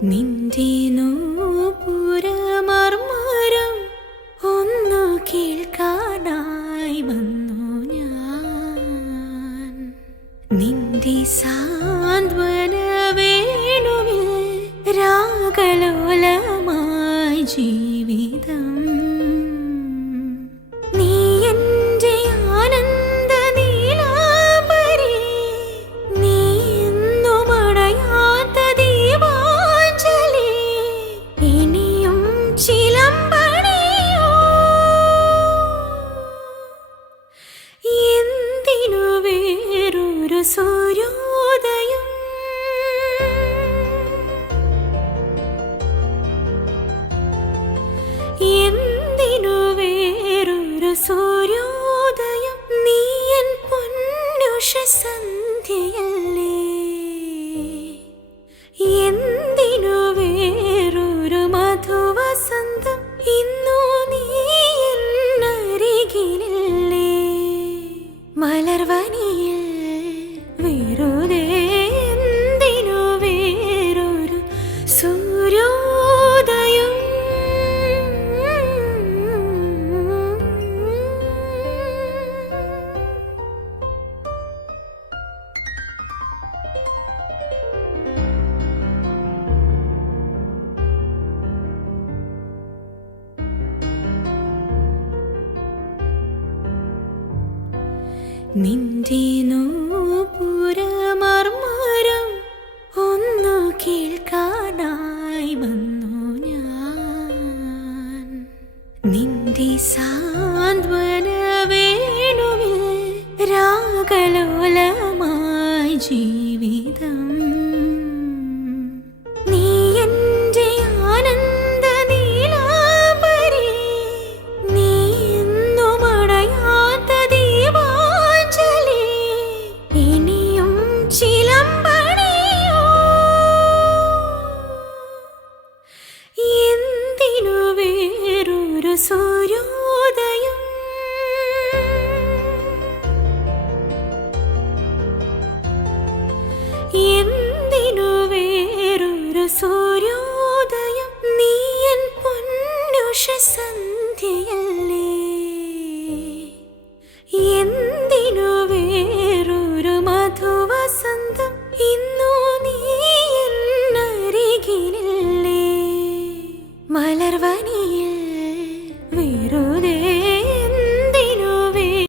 നിന്റെ നൂപുരമർമരം ഒന്നു കേൾക്കാനായി വന്നു ഞാൻ. നിന്റെ സാന്ത്വന വേണുവിൽ രാഗലോലമായി ജീവിതം. നീ എൻ്റെ ആനന്ദ നീലാംബരി, നീ എന്നും അണയാത്ത ദീപാഞ്ജലി. ഇനിയും ചിലമ്പണിയോ എന്തിനു വേറൊരു സൂര്യോദയം? എന്തിനു വേറൊരു സൂര്യോദയം? നീ എൻ പൊന്നുഷ സന്ധ്യയല്ലേ. എന്തിനു വേറൊരു മധുവസന്തം? ഇന്നു നീ എന്നരികിലില്ലേ. മലർവനിയിൽ വെറുതെ എന്തിനു വേറൊരു സൂര്യോദയം? നിന്റെ നൂപുരമർമരം ഒന്നു കേൾക്കാനായി വന്നു ഞാൻ. നിന്റെ സാന്ത്വന വേണുവിൽ രാഗലോലമായി ജീവിതം. നീ എൻ്റെ ആനന്ദ നീലാംബരി, നീ എന്നും അണയാത്ത ദീപാഞ്ജലി. ഇനിയും ചിലമ്പണിയോ എന്തിനു വേറൊരു സൂര്യോദയം? എന്തിനു വേറൊരു സൂര്യോദയം? നീ എൻ പൊന്നുഷ സന്ധ്യയല്ലേ. എന്തിനു വേറൊരു മധുവസന്തം? ഇന്നു നീ എന്നരികിലില്ലേ. മലർവനി